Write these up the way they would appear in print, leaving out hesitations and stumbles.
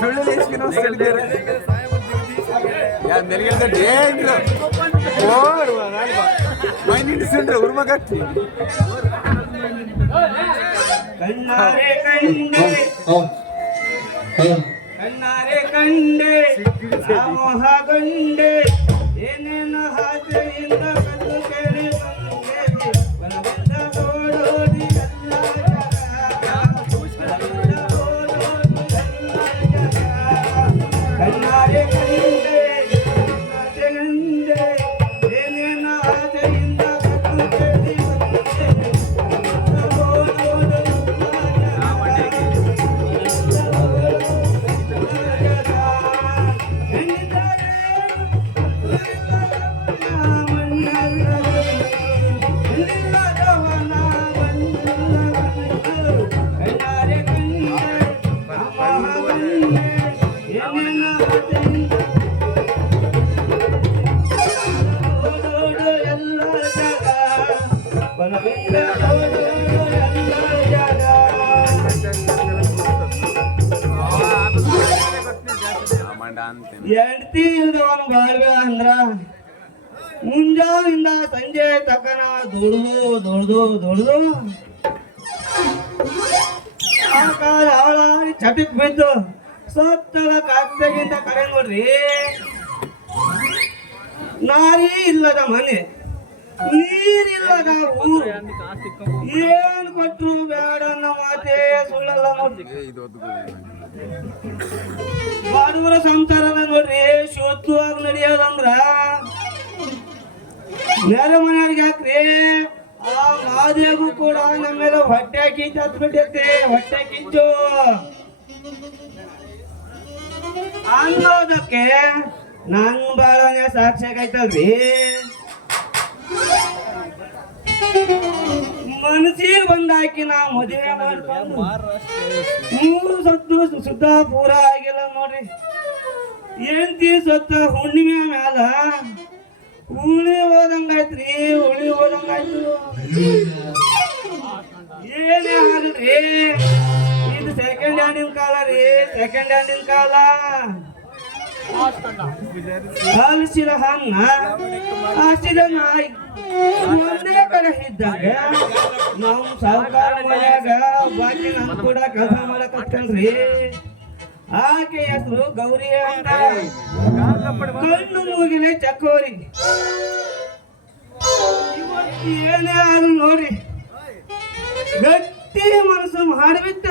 ಸುಳ್ಳು ದೇಶಕ್ಕೆ ಮೈನಿಟ್ಟಿಸಿದ್ರೆ ಉರ್ಮ ಕಟ್ಟಿ ಕಣ್ಣಾರೆ ಕಂಡೆ ಕಣ್ಣಾರೆ ಕಂಡೆ ಮೋಹ ಗಂಡೆ ಏನೇನು ಹಾಚೆಯಿಂದ ಕದ್ದು ಕೇಳಿ ಬಂದೆ ಬಲವಿಂದ ಓಡೋಡಿ ಎಲ್ಲ ಕಣ್ಣಾರೆ ಕಂಡೆ ಗಂಡೆ ಏನೇನು ಹಾಚೆಯಿಂದ ಕದ್ದು ಕೇಳಿ ಹೆಂಡತಿ ಇಲ್ದವನು ಬಾಳ್ವೆ ಅಂದ್ರ ಮುಂಜಾವಿಂದ ಸಂಜೆ ತಕನ ದುಡ್ದು ಹಾಳಾಗಿ ಚಟಕ್ ಬಿದ್ದು ಸತ್ತಳ ಕಾಗ್ದಾಗಿಂದ ಕರೆ ನೋಡ್ರಿ. ನಾರಿ ಇಲ್ಲದ ಮನೆ, ನೀರಿಲ್ಲದ ಊರು, ಏನ್ ಕೊಟ್ರು ಬೇಡ ಅನ್ನೋ ಮಾತೇ ಸುಳ್ಳಲ್ಲ ನೋಡ್ರಿ. ಬಡವರ ಸಂಸಾರದ ನೋಡ್ರಿ ಶುದ್ಧವಾಗಿ ನಡೆಯೋದಂದ್ರ ನೆರೆ ಮನೆಯವ್ರಿಗೆ ಹಾಕ್ರಿ. ಆ ಮಾದೇಗೂ ಕೂಡ ನಮ್ಮೆಲ್ಲ ಹೊಟ್ಟೆ ಕಿಚ್ಚು ಹತ್ಬಿಟ್ಟೈತಿ, ಹೊಟ್ಟೆ ಕಿಚ್ಚು ಅನ್ನೋದಕ್ಕೆ ನನ್ ಬಾಳನೆ ಸಾಕ್ಷಿಯಾಗೈತಲ್ರಿ. ಮನಸ್ಸಿಗೆ ಬಂದಾಕಿ ನಾ ಮದುವೆ ಮಾಡ್ಕೊಂಡು 3 ಸತ್ತು ಸುದ್ದ ಪೂರ ಆಗಿಲ್ಲ ನೋಡ್ರಿ. ಹೆಂಡತಿ ಸತ್ತ ಹುಣ್ಣಿಮೆ ಮ್ಯಾಲ ಹುಳಿ ಹೋದಂಗಾಯ್ತ್ರಿ, ಹುಳಿ ಹೋದಂಗಾಯ್ತು. ಏನೇ ಆಗಲ್ರಿ, ಇದು ಸೆಕೆಂಡ್ ಹ್ಯಾಂಡಿನ ಕಾಲ ರೀ, ಸೆಕೆಂಡ್ ಹ್ಯಾಂಡಿನ ಕಾಲ. ಹಲಸಿದ ಹಣ್ಣ ಹಸಿದ ನಾಯಿ ಒಂದೇ ಕಡೆ ಇದ್ದಾಗ ನಾವು ಸಾವುಕಾರ ಮನ್ಯಾಗ ಬಾಕಿ ನಮ್ ಕೂಡ ಕೆಲಸ ಮಾಡಕತ್ತಲ್ರಿ. ಆಕೆ ಹೆಸರು ಗೌರಿ ಅಂತ, ಕಣ್ಣು ಮೂಗಿನ ಚಕೋರಿ. ಇವತ್ತು ಏನೇ ಆದ್ರು ನೋಡ್ರಿ ಗಟ್ಟಿ ಮನಸ್ಸು ಮಾಡಿಬಿಟ್ಟ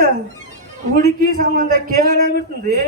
ಹುಡುಕಿ ಸಂಬಂಧ ಕೇಳಾಗ್ಬಿಡ್ತಂದ್ರಿ.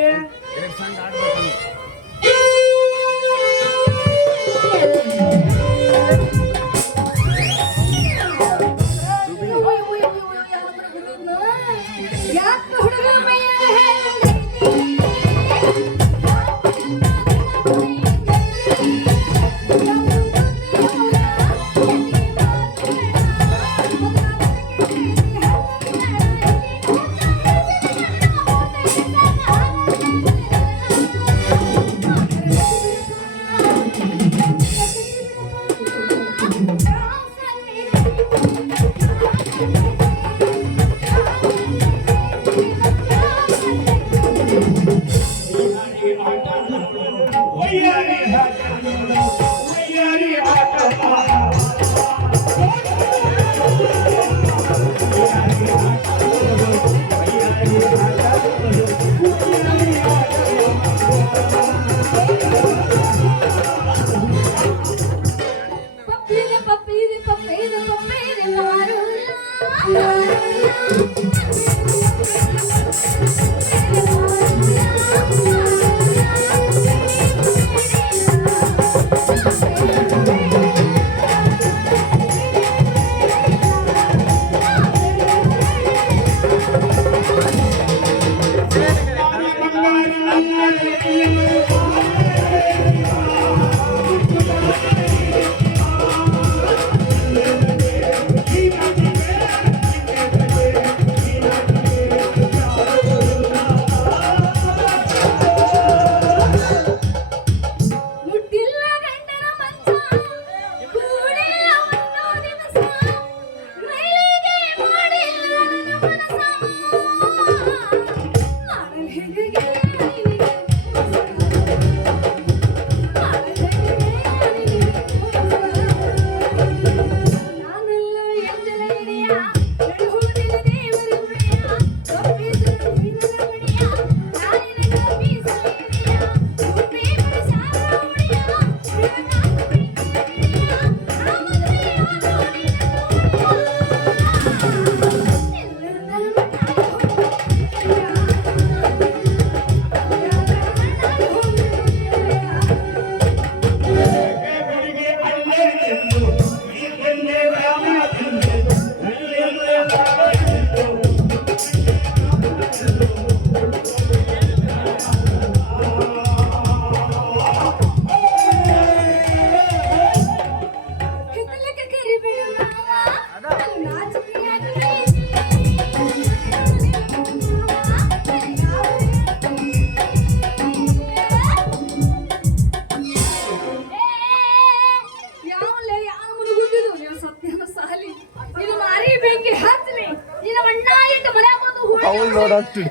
ಅವಳು ನೋಡಾಕ್ತಿವಿ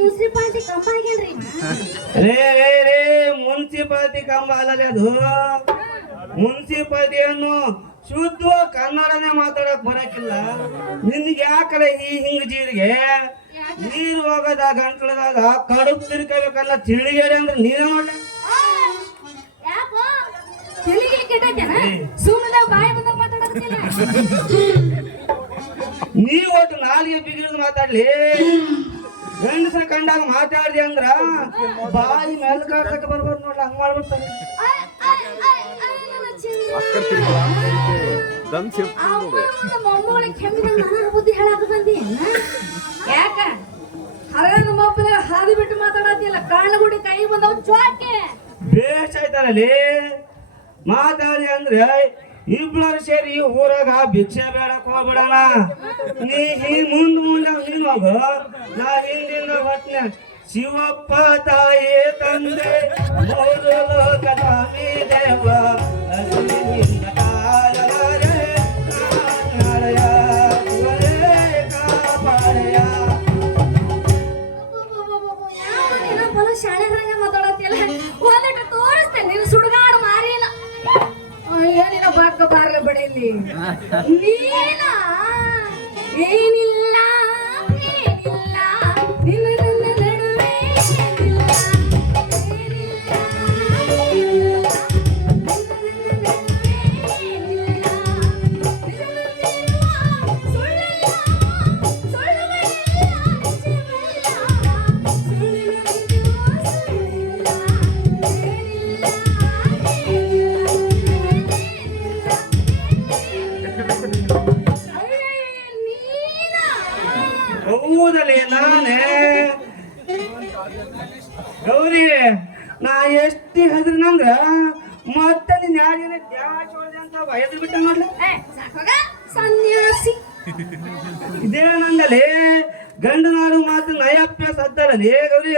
ಮುನ್ಸಿಪಾಲಿಟಿ ಕಂಬ ಆಗ್ಯಾನ್ರಿ ರೇ ಮುನ್ಸಿಪಾಲಿಟಿ ಕಂಬ ಅಲ್ಲದೆ ಅದು ಮುನ್ಸಿಪಾಲಿಟಿಯನ್ನು ಶುದ್ಧ ಕನ್ನಡನೇ ಮಾತಾಡಕ್ ಬರಕಿಲ್ಲ. ನಿನ್ಗೆ ಯಾಕಲ್ಲ ಹಿಂಗ ಜೀರಿಗೆ ನೀರು ಹೋಗದ ಗಂಟ್ಲದಾಗ ಕಡುಬು ತಿರ್ಕಬೇಕಲ್ಲ ತಿಳಿಗೇಡಿ ಅಂದ್ರೆ ನೀನೇ ನೋಡ. ಯಾಕೋ ತಿಳಿಗೆ ಕೆಟ್ಟೈತೇನ ಸುಮ್ಮನೆ ಬಾಯಿ ಬಂದ ಮಾತಾಡೋದಿಲ್ಲ. ನೀ ಒಟ್ಟು ನಾಲಿಗೆ ಬಿಗಿದು ಮಾತಾಡ್ಲಿ. ಗಂಡಸ ಕಂಡಾಗ ಮಾತಾಡ್ದಿ ಅಂದ್ರ ಬಾಯಿ ಮೇಲೆ ಕಾಡ್ಸಕ್ಕೆ ಬರ್ಬೋದು ನೋಡ್ಲ, ಹಂಗ ಮಾಡ್ಬಿಡ್ತಾರೆ. ಅಕ್ಕ ತಿರ್ಗಿ ದಮ್ ಯಾಕ ಹರಗನ ಮೊಬ್ಬಲ ಹಾದಿ ಬಿಟ್ಟು ಮಾತಾಡತ್ತಿಲ್ಲ. ಕಾರಣಗುಡಿ ಕೈ ಬಂದವ್ ಚೋಕೆ ಬೇಷ್ ಆಯ್ತಾರಲ್ಲಿ ಮಾತಾಡಿ ಅಂದ್ರೆ ಇಬ್ಬರು ಸೇರಿ ಊರಾಗ ಭಿಕ್ಷೆ ಬೇಡಕ್ ಹೋಗ್ಬಿಡಣ. ನೀ ಮುಂದ್ ನೀನ್ ಹೋಗು, ನಾ ಹಿಂದಿಂದ ಹೊತ್ನ. ಶಿವಪ್ಪ ತಾಯಿ ತಂದೆ ಮೂರು ಲೋಕದಾಮಿ ದೇವ ಅಸುವಿನಿಂದ ಕಾಲವರೆ ಕಾಣಯ ಶಿವರೇ ಕಾಪಾಡಯ. ಬಲ ಶಾಣೆರಂಗ ಮಾತಾಡತ್ತಿಲ್ಲ. ಒಂದಿಟ್ಟು ತೋರಿಸ್ತೇನೆ ನೀನು ಸುಡುಗಾಡು ಮಾರಿಲ್ಲ. ಏನಿನ ಬಾಕ ಬಾರ್ಗ ಬಡಿಲಿ ನೀನ ಏನಿಲ್ಲ ಏನಿಲ್ಲ ನಿನ್ನ ನನ್ನ ನಡುವೆ ಏನಿಲ್ಲ ಏನಿಲ್ಲ ಏನಿಲ್ಲ ನಿನ್ನ ನನ್ನ ನಡುವೆ ಏನಿಲ್ಲ ಸುಳ್ಳಿಲ್ಲ ಸುಳ್ಳುಗಳಿಲ್ಲ ನಿಜವಿಲ್ಲ ಸುಳ್ಳಿಲ್ಲ ಸುಳ್ಳಿಲ್ಲ ಏನಿಲ್ಲ ಹೌದಲೇ ನಾನೇ ಗೌರಿ, ನಾ ಎಷ್ಟು ಹೆದ್ರನಂದ್ರ ಮತ್ತೆ ನಿನ್ ಯಾರಿನ ದೇವಾಚೋಳ್ದೆ ಅಂತ ಹೆದ್ರು ಬಿಟ್ಟ ಮಾಡ್ಲಿ. ಸನ್ಯಾಸಿ ಇದೇನಂದಲೇ ಗಂಡನಾಡು ಮಾತು ನಯಪ್ಪ ಸದ್ದಲೇ ಗೌರಿ.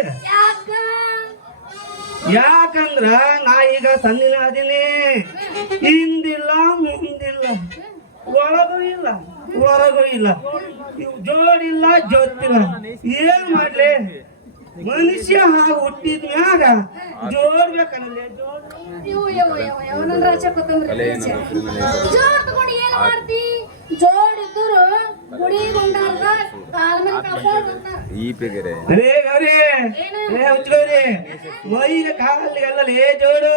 ಯಾಕಂದ್ರ ನಾ ಈಗ ಸಣ್ಣಿನ ಅದೀನಿ, ಹಿಂದಿಲ್ಲ ಮುಂದಿಲ್ಲ, ಒಳಗೂ ಇಲ್ಲ ಹೊರಗೂ ಇಲ್ಲ, ಜೋಡಿಲ್ಲ ಜೋತಿಲ್ಲ. ಏನ್ ಮಾಡ್ಲಿ ಮನುಷ್ಯ ಹಾಗೆ ಹುಟ್ಟಿದ ಮ್ಯಾಗ ಜೋಡ್ಬೇಕಲ್ಲ. ಜೋಡ್ ತಗೊಂಡು ಏನ್ ಮಾಡ್ತಿ? ಜೋಡಿದ್ರು ಗುಡಿ ಗುಂಡಾರ್ದ ಕಾಲ ಮೇಲೆ ಕಳ್ಕೊಂಡ್ ಬರ್ತಾರ. ಅರೇ ಗೌರಿ, ಗೌರಿ ಮೈಗೆ ಕಾಲಿಗಲ್ಲೇ ಜೋಡು,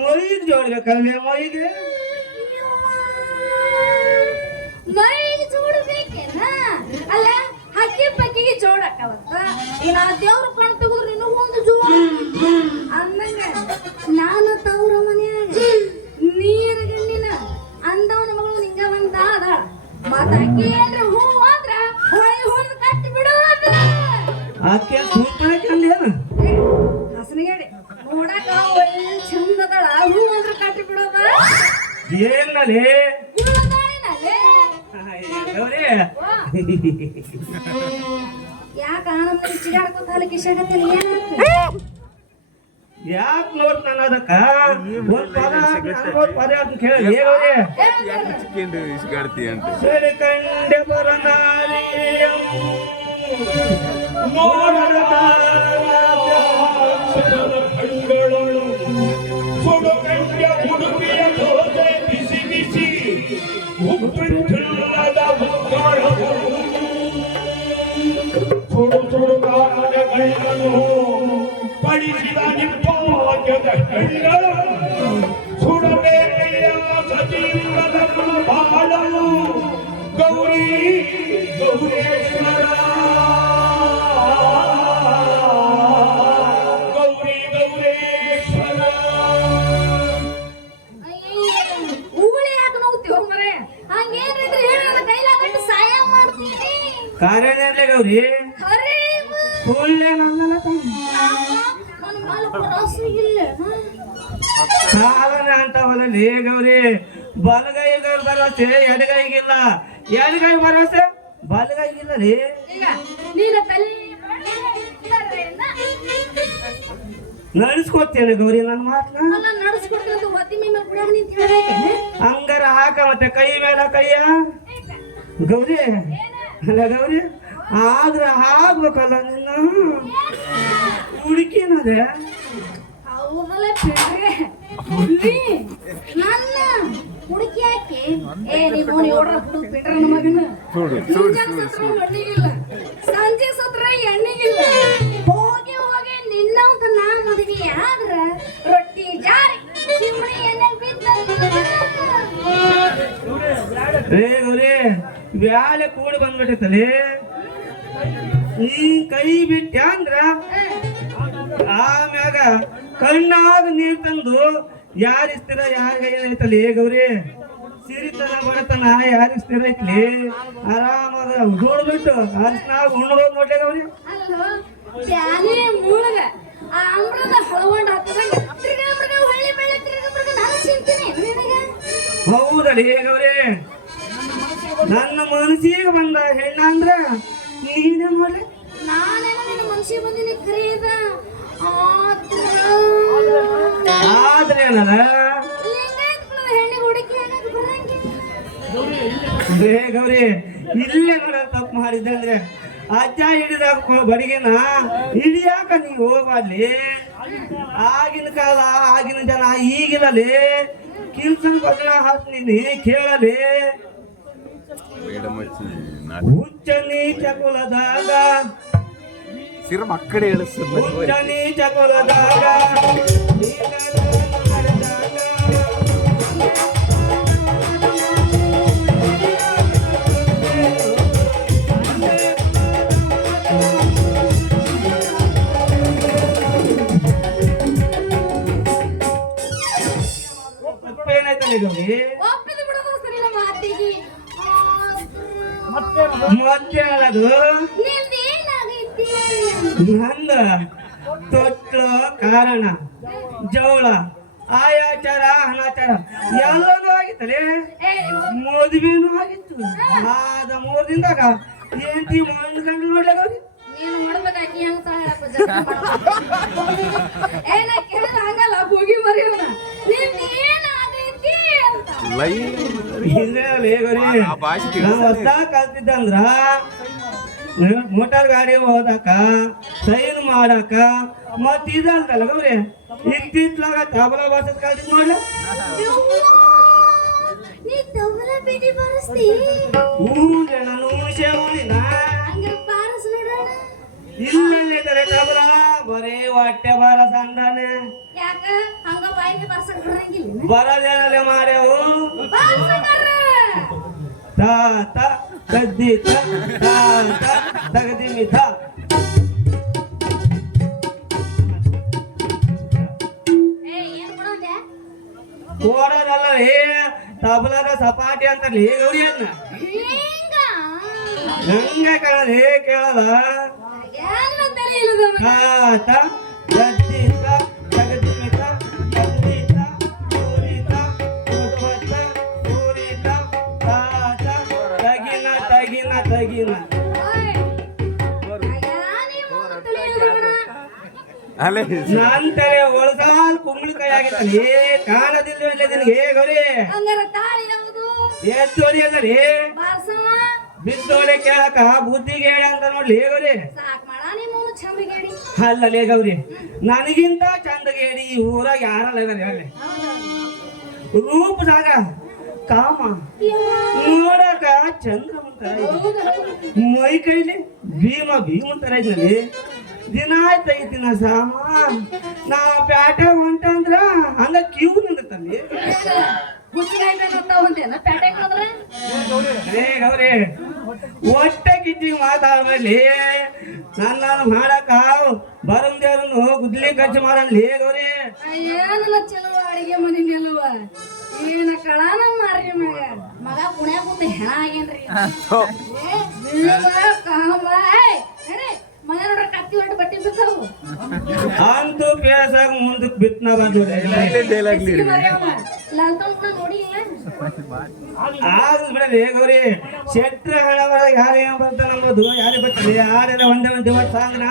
ಮೈಗೆ ಜೋಡ್ಬೇಕಲ್ಲೇ ಮೈಗೆ. ಮೈಗೆ ಜೋಡ್ಬೇಕೇನ? ಅಲ್ಲ ಹಕ್ಕಿ ಪಕ್ಕಿಗೆ ಜೋಡಕ್ಕವತ್ತ ಈ ನಾ ದೇವ್ರ ಕಣ್ ತಗೋದ್ರೆ ಇನ್ನೂ ಒಂದು ಜೋಡ ಅಂದಂಗ ನಾನು ತವ್ರ ಮನ್ಯಾಗ ನೀರ ಗಣ್ಣಿನ ಅಂದವನ ಮಗಳು ನಿಂಗ ಬಂದ ಅದಾಳ. ಮತ್ತ ಅಕ್ಕಿ ಏನ್ರ ಹೂ ಅಂದ್ರ ಹೊಳಿ ಹೊಡೆದು ಕಟ್ಟಿ ಬಿಡು ಅಂದ್ರ ಆಕೆ ಸೂಪರಕ್ಕಲ್ಲೇನು ಹಸನಿಗಡಿ ನೋಡಕ ಒಳ್ಳೆ ಚಂದ ಅದಾಳ. ಹೂ ಅಂದ್ರ ಕಟ್ಟಿ ಬಿಡೋದ ಏನಲ್ಲಿ ಗೌರಿ. ಯಾಕ ಆನಂದ ಚಿಗಾಡ್ಕೊಂತ ಹಲ ಕಿಶಾಗತ್ತಲ್ಲ ಯಾಕೆ ನೋಡ್ತಾನ ಅದಕ್ಕ ಒಂದ್ ಪದ ಅಂತ ಕೇಳಿ ಗೌರಿ. ಇಸ್ಗಾಡ್ತಿ ಅಂತ ಸರಿ ಕಂಡೆ ಬರನಾರಿಯಂ ನೋಡದ ಕಣ್ಗಳು ಸುಡು ಕಂಡ ಹುಡುಗಿಯ ದೋಸೆ ಬಿಸಿ ಬಿಸಿ ಉಪ್ಪಿಟ್ಟುಲ್ಲದ ಮುಕ್ಕಳವು ಸುಡು ಸುಡು ಕಾರದ ಕಣ್ಣನು ಪಡಿಸಿದ ನಿಪ್ಪಾಗ್ಯದ ಕಣ್ಣಗಳು ಸುಡಬೇಕೆಯ ಸಜೀವದ ಬಾಳವು ಗೌರಿ ಗೌರೇಶ್ವರ ಗೌರಿ ಗೌರೇಶ್ವರ. ಹೂಳಿ ಯಾಕೆ ನೋಗ್ತೀವ ಮರೆ? ಹಂಗೇನಿದ್ರೆ ಹೇಳ ಕೈಲಾಗಟ್ಟು ಸಹಾಯ ಮಾಡ್ತೀನಿ. ಕಾರ್ಯನೇ ಗೌರಿ ಸುಳ್ಳೇನಲ್ಲ ನನ್ನ ಮಾಲಕ ರಾಸು ಇಲ್ಲ ಸಾಲನ ಅಂತ ಹೊಲಲ್ಲಿ ಗೌರಿ. ಬಲಗೈಗೆ ಭರವಸೆ ಎಡಗೈಗಿಲ್ಲ, ಎಡಗೈ ಭರವಸೆ ಬಲಗೈಗಿಲ್ಲ ರೀ. ಈಗ ನೀನ ತಲೆ ನಡೆಸ್ಕೊಡ್ತೇನೆ ಗೌರಿ ನನ್ನ ಮಾತನ್ನ. ಅಲ್ಲ ನಡೆಸ್ಕೊಡ್ತೀನಿ ಅಂತ ಒತ್ತಿ ಮೇಲೆ ಕುಡಿಯಾಗ ನಿಂತ ಹೇಳ್ಬೇಕೇನೆ? ಹಂಗಾರ ಹಾಕ ಮತ್ತೆ ಕೈ ಮೇಲೆ ಕೈಯ ಗೌರಿ. ಅಲ್ಲ ಗೌರಿ ಆದ್ರ ಆಗ್ಬೇಕಲ್ಲ ನಿನ್ನ ಹುಡುಕಿನದೆ ಹೌದಲ್ಲ ಬಿಡ್ರಿ ಹುಲಿ ನನ್ನ ಹುಡುಕಿ ಹಾಕಿ ನೀವು ನೋಡ್ರ ಹುಡುಗ ಬಿಡ್ರ ಮಗನ ಮುಂಜಾನೆ ಸತ್ರ ಮಣ್ಣಿಗಿಲ್ಲ ಸಂಜೆ ಸತ್ರ ಎಣ್ಣಿಗಿಲ್ಲ ಹೋಗಿ ಹೋಗಿ ನಿನ್ನಂತ ನಾ ಮದುವೆ ಆದ್ರ ರೊಟ್ಟಿ ಜಾರಿ ಸಿಂಬಳಿ ಎಣ್ಣೆ ಬಿದ್ದ ರೇ ಗೌರಿ ಬ್ಯಾಳೆ ಕೂಡಿ ಬಂದ್ಬಿಟ್ಟೈತಲ್ಲಿ ನೀ ಕೈ ಬಿಟ್ಟೆ ಅಂದ್ರ ಆಮ್ಯಾಗ ಕಣ್ಣಾಗ ನೀರ್ ತಂದು ಯಾರಿಗ್ ಸ್ಥಿರ ಯಾರಿಗ ಏನೈತಲ್ಲಿ ಗೌರಿ ಸಿರಿತನ ಬಡತನ ಯಾರಿಗ್ ಸ್ಥಿರ ಐತ್ಲಿ ಆರಾಮಾಗ ನೋಡ್ಬಿಟ್ಟು ಅರ್ಶನಾಗ ಉಣ್ಬೋದು ನೋಡ್ಲಿ ಗೌರಿ ಅಲ್ಲೋ ಬ್ಯಾನೆ ಮೂಳಗ ಆ ಅಮೃತ ಹಳವಂಡ ಹತ್ತದಂಗ ತಿರ್ಗಾ ಮೃಗ ಹೊಳ್ಳಿ ಬೆಳ್ಳಿ ತಿರ್ಗಾ ಮೃಗ ನಾನು ಚಿಂತೀನಿ ನಿನಗೆ ಹೌದಳಿ ಗೌರಿ ನನ್ನ ಮನಸ್ಸಿಗೆ ಬಂದ ಹೆಣ್ಣ ಅಂದ್ರ ನೀನೇ ನೋಡ್ಲಿ ನಾನೇನೋ ನಿನ್ನ ಮನ್ಸಿಗೆ ಬಂದಿನಿ ಖರೀದ ಆದ್ರೆ ಏನಲ್ಲ ಹೆಣ್ಣಿಗೆ ಹುಡುಕಿ ಆಗಕ್ಕೆ ಬರಂಗಿಲ್ಲ ರೇ ಗೌರಿ ಇಲ್ಲೇ ನೋಡ ತಪ್ಪು ಮಾಡಿದ್ದೆ ಅಂದ್ರೆ ಅಜ್ಜ ಹಿಡಿದಾಗ ಬಡಿಗೆನ ಹಿಡಿಯಾಕ ನೀ ಹೋಗ್ಬಾರ್ಲಿ ಆಗಿನ ಕಾಲ ಆಗಿನ ಜನ ಈಗಿಲ್ಲಲಿ ಕಿಲ್ಸನ್ ಬದಲ ಹಾಕ್ನಿ ನೀ ಕೇಳಲಿ ಹುಚ್ಚ ನೀಚ ಕುಲದಾಗ ಸಿರಮ್ ಅಕ್ಕಡೆ ಹೇಳಿಸ್ತದೆ ಹುಚ್ಚ ನೀಚ ಕುಲದಾಗ ಒಪ್ಪಿದ ಬಿಡೋದು ಸರಿ ನಮ್ಮ ಮಾತಿಗೆ ಮತ್ತೆ ಹೇಳದು ನಿಂದೇನಾಗೈತಿ ನಂದ ತೊಟ್ಲು ಕಾರಣ ಜವಳ ಆಯಾಚಾರ ಅನಾಚಾರ ಎಲ್ಲನೂ ಆಗಿತ್ತಲೇ ಮದುವೆನೂ ಆಗಿತ್ತು ಆದ 3 ದಿನದಾಗ ಏಂತಿ ಮಾಡ್ಕೊಂಡು ನೋಡ್ಲಾಗವ್ರಿ ನೀನು ಮಾಡ್ಬೇಕಾಗಿ ಹೆಂಗ್ ಸಾಯಪ್ಪ ಏನ ಕೇಳಿದ ಹಂಗಲ್ಲ ಹೋಗಿ ಬರೀವನ ನಿಂದೇನಾಗೈತಿ ಅಂತ ಹೊಸ ಕಲ್ತಿದ್ದ ಅಂದ್ರ ಮೋಟಾರ್ ಗಾಡಿ ಹೋದಾಕ ಸೈನ್ ಮಾಡಾಕ ಮತ್ ಇದಲ್ದಲ್ಲ ಗೌರಿ ಇತ್ತಿತ್ಲಾಗ ತಬಲ ಭಾಷೆ ಕಲ್ತಿದ್ ನೋಡ್ಲ ನೀ ತಬಲ ಬೇಡಿ ಬಾರಿಸ್ತಿ ನಾನು ಸೇವಣಿನ ಹಂಗ ಬಾರಿಸ್ ನೋಡೋಣ ಇಲ್ಲೇ ತಬಲ ಬರೀ ಹೊಟ್ಟೆ ಬಾರಸ ಅಂದಾನೆ ಯಾಕ ಹಂಗ ಬಾಯಿಗೆ ಬಾರ್ಸಕ್ ಬರಂಗಿಲ್ಲ ಬರದೇನಲ್ಲೇ ಮಾಡ್ಯಾವು ಬಾರ್ಸಕರ ತಾತ ತದ್ದಿ ತಾತ ತಗದಿ ಮಿಥ ಏನ್ ಮಾಡೋದೆ ಓಡೋದಲ್ಲ ಹೇ ತಬಲರ ಸಪಾಟಿ ಅಂತಾರಲಿ ಹೇ ಗೌರಿ ಅದ್ನ ಹಿಂಗ ಹಂಗೆ ಕೇಳದ ಹೇ ಕೇಳದ ಏನ್ ತಲೆ ಇಲ್ಲದ ತಾತ ತದ್ದಿ ತಗದಿ ಮಿಥ ತದ್ದಿತ ಊರಿತ ಉದ್ವತ್ತ ಊರಿತ ತಾತ ತಗಿನ ತಗಿನ ತಗಿನ ಅಲ್ಲೇ ನಾನ್ ತಲೆ ಒಳಸಾಲ್ ಕುಂಬಳಕಾಯಿ ಆಗಿತ್ತಲ್ಲಿ ಕಾಣದಿಲ್ಲ ನಿನಗೆ ಗೌರಿ ಹಂಗಾರ ತಾಳಿ ಯಾವುದು ಎತ್ತೋರಿ ಅಂದ್ರಿ ಬಾರ್ಸವ ಬಿದ್ದೋಡೆ ಕೇಳಕ ಬುದ್ಧಿಗೆ ಹೇಳ ಅಂತ ನೋಡ್ಲಿ ಗೌರಿ ಸಾಕ್ ಮಾಡ ನಿಮ್ಮನು ಚಂದಗೇಡಿ ಅಲ್ಲಲೇ ಗೌರಿ ನನಗಿಂತ ಚಂದಗೇಡಿ ಈ ಊರಾಗ ಯಾರಲ್ಲ ಇದಾರೆ ಹೇಳಿ ರೂಪದಾಗ ಕಾಮ ನೋಡಕ ಚಂದ್ರಮಂತರ ಮೈ ಕೈಲಿ ಭೀಮಂತರ ಇದ್ನಲ್ಲಿ ದಿನ ಆಯ್ತು 5 ದಿನ ಸಾಮ ನಾ ಪ್ಯಾಟೆ ಹೊಂಟಂದ್ರ ಹಂಗ ಕ್ಯೂ ನಿಂದಿರ್ತಲ್ಲಿ ರೇ ಗೌರಿ ಒಟ್ಟೆ ಕಿಚ್ಚಿಗೆ ಮಾತಾಡ್ಬೇಡಿ ನನ್ನ ಮಾಡಕ ಬರಂದೇವ್ರನ್ನು ಗುದ್ಲಿ ಖರ್ಚು ಮಾಡಲಿ ಗೌರಿ ಏನಲ್ಲ ಚಲೋ ಅಡಿಗೆ ಮನೆ ನಿಲ್ಲುವ ಏನ ಕಳಾನ ಮಾರ್ರಿ ಮಗ ಪುಣ್ಯಾಗ ಕುಂತ ಹೆಣ ಆಗೇನ್ರಿ ಮನೆ ನೋಡ್ರ ಕತ್ತಿ ಹೊಟ್ಟು ಬಟ್ಟೆ ಬಿದ್ದಾವು ಅಂತೂ ಕೇಸಾಗ ಮುಂದಕ್ಕೆ ಬಿತ್ತನ ಬಂದು ಲಾಲ್ತನ್ ಕೂಡ ನೋಡಿ ಆದ್ರೂ ಬಿಡಲಿ ಗೌರಿ ಶೆಟ್ರ ಹಣ ಯಾರು ಏನ್ ಬರ್ತಾನ ಅಂಬೋದು ಯಾರಿಗೆ ಬರ್ತದೆ ಯಾರೆಲ್ಲ ಒಂದೇ ದಿವಸ ಸಾಂಗ್ನ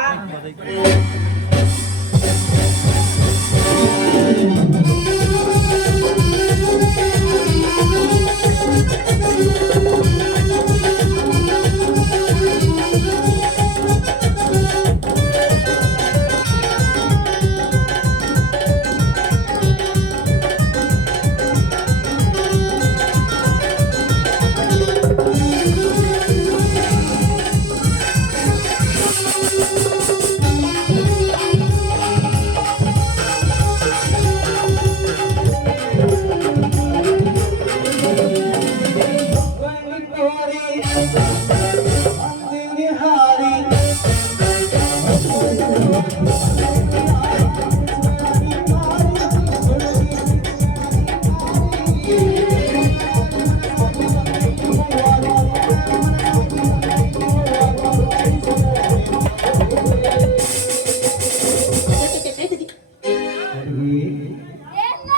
ಏನ?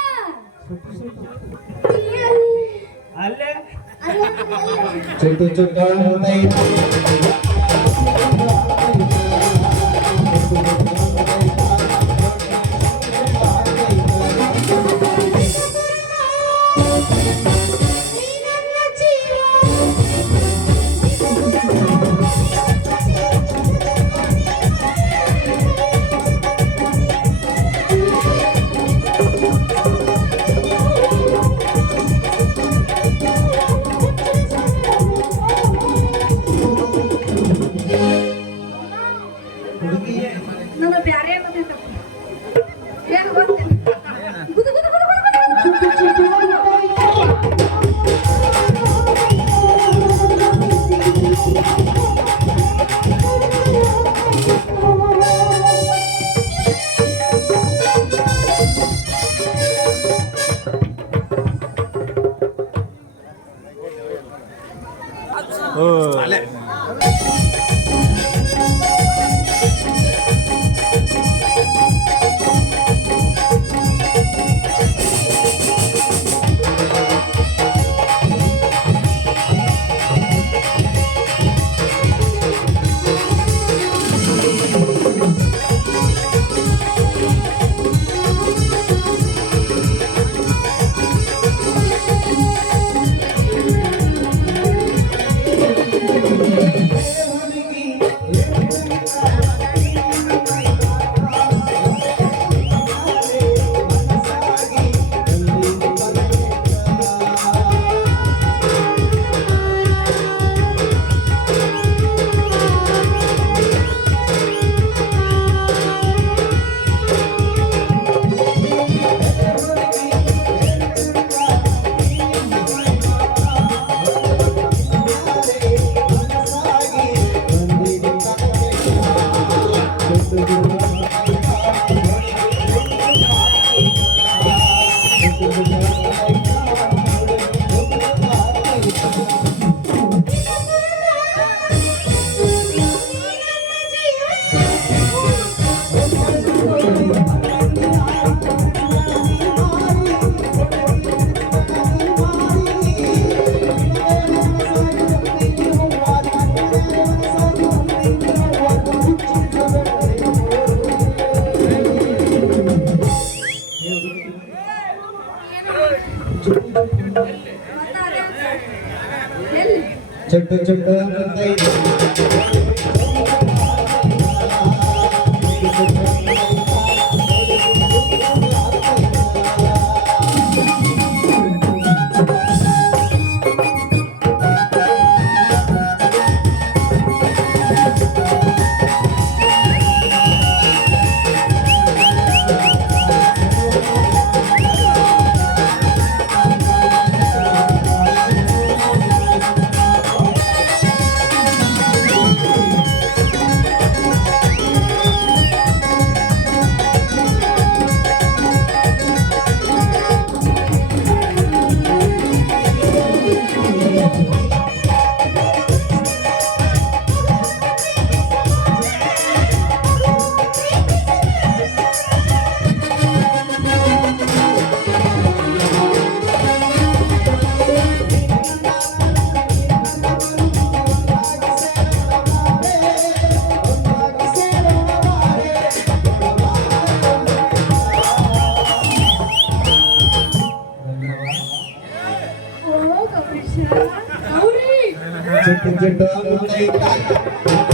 ಅಲ್ಲೇ ಚುಟ್ಟು ಚುಟ್ಟು ಅಂತೈತಿ ನನ್ನ ಬ್ಯಾರೆ ಏನಂತ ಏನು ಗೊತ್ತಿಲ್ಲ. ಗುದು ಗುದು ಗುದು ಗುದು ಅಲ್ಲೇ ಎಲ್ಲಿ? ಚುಟ್ಟು ಚುಟ್ಟು ಅಂತೈತಿ ಓ ಗೌರೀಶ, ಗೌರಿ ಚುಟ್ಟು ಚುಟ್ಟು ಅಂತೈತಿ